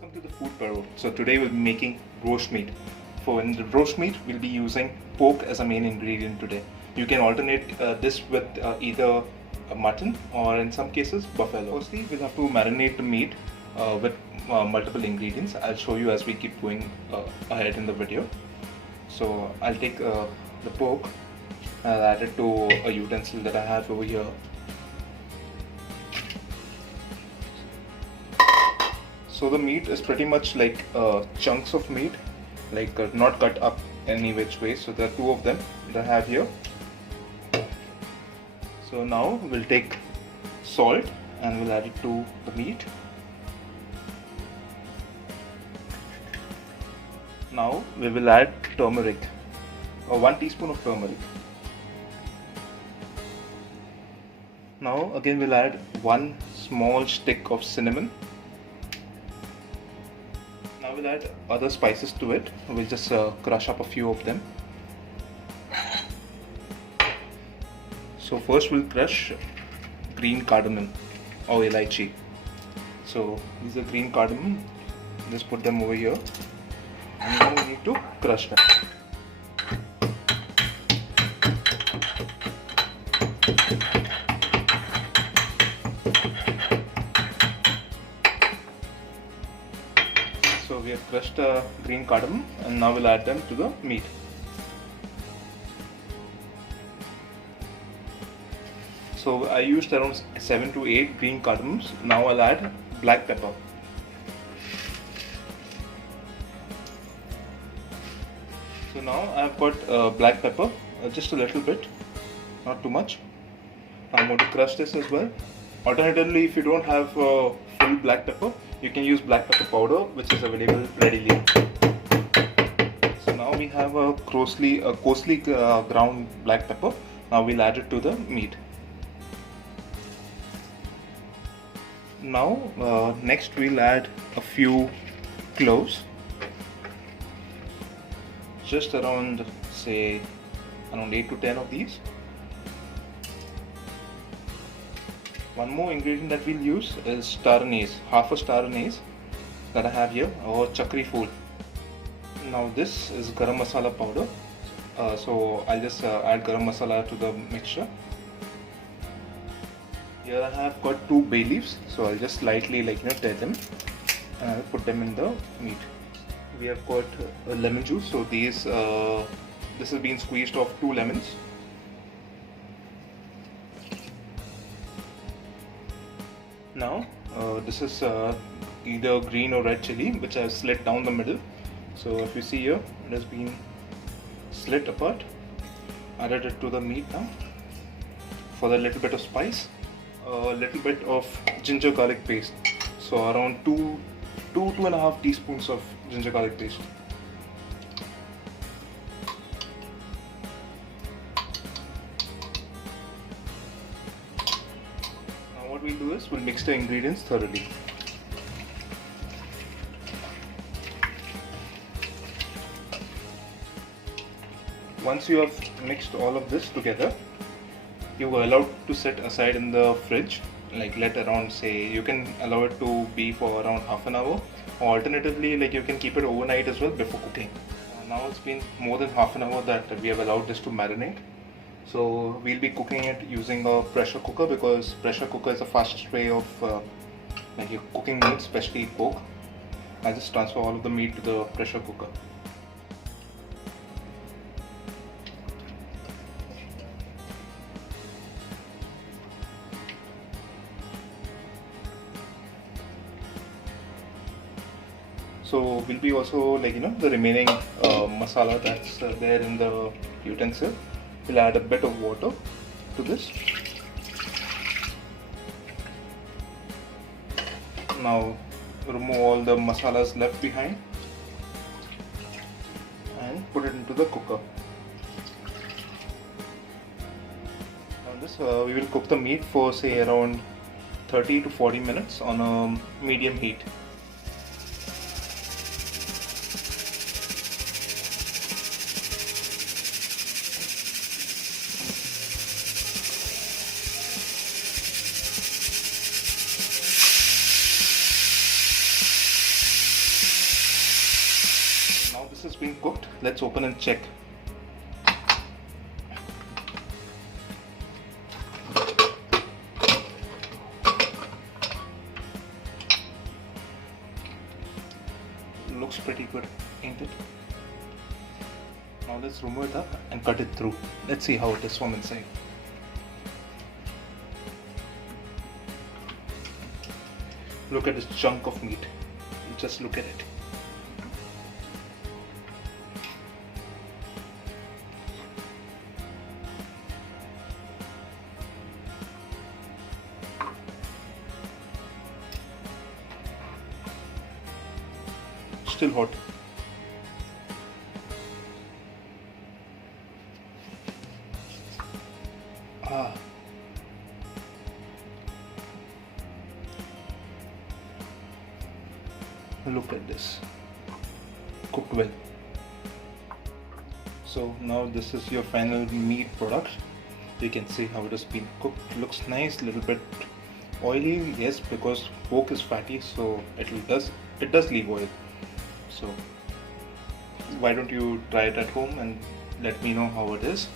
Welcome to the Food Parrot. So today we'll be making roast meat. For in the roast meat, we'll be using pork as a main ingredient today. You can alternate this with either mutton or in some cases buffalo. Firstly, we'll have to marinate the meat with multiple ingredients. I'll show you as we keep going ahead in the video. So I'll take the pork and I'll add it to a utensil that I have over here. So the meat is pretty much like chunks of meat, like not cut up any which way. So there are two of them that I have here. So now we'll take salt and we'll add it to the meat. Now we will add turmeric, 1 teaspoon of turmeric. Now again we'll add 1 small stick of cinnamon. Now we'll add other spices to it. We'll just crush up a few of them. So first we'll crush green cardamom or elaichi. So these are green cardamom. Just put them over here. And now we need to crush them. So we have crushed green cardamom and now we'll add them to the meat. So I used around 7 to 8 green cardamoms. Now I'll add black pepper. So now I've got black pepper, just a little bit, not too much. I'm going to crush this as well. Alternatively, if you don't have full black pepper, you can use black pepper powder, which is available readily. So now we have a coarsely ground black pepper. Now we'll add it to the meat. Now next we'll add a few cloves, just around say around 8 to 10 of these. One more ingredient that we'll use is star anise, half a star anise that I have here, or chakri fool. Now this is garam masala powder. So I'll just add garam masala to the mixture. Here I have got 2 bay leaves, so I'll just lightly tear them and I'll put them in the meat. We have got lemon juice, so this has been squeezed off 2 lemons. Now this is either green or red chili, which I've slit down the middle. So if you see here, it has been slit apart. Added it to the meat now for a little bit of spice. A little bit of ginger garlic paste, so around 2.5 teaspoons of ginger garlic paste. Now what we'll do is we'll mix the ingredients thoroughly. Once you have mixed all of this together, you are allowed to set aside in the fridge, like let around, say you can allow it to be for around half an hour, or alternatively you can keep it overnight as well before cooking. Now it's been more than half an hour that we have allowed this to marinate. So we'll be cooking it using a pressure cooker, because pressure cooker is the fastest way of cooking meat, especially pork. I just transfer all of the meat to the pressure cooker. So we'll be also the remaining masala that's there in the utensil. We'll add a bit of water to this. Now remove all the masalas left behind and put it into the cooker. On this we will cook the meat for say around 30 to 40 minutes on a medium heat. been cooked. Let's open and check. Looks pretty good, ain't it? Now let's remove it up and cut it through. Let's see how it is from inside. Look at this chunk of meat. Just look at it. Still hot. Ah. Look at this. Cooked well. So now this is your final meat product. You can see how it has been cooked. Looks nice, little bit oily, yes, because pork is fatty, so it does leave oil. So why don't you try it at home and let me know how it is.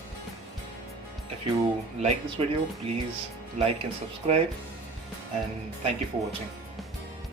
If you like this video, please like and subscribe, and thank you for watching.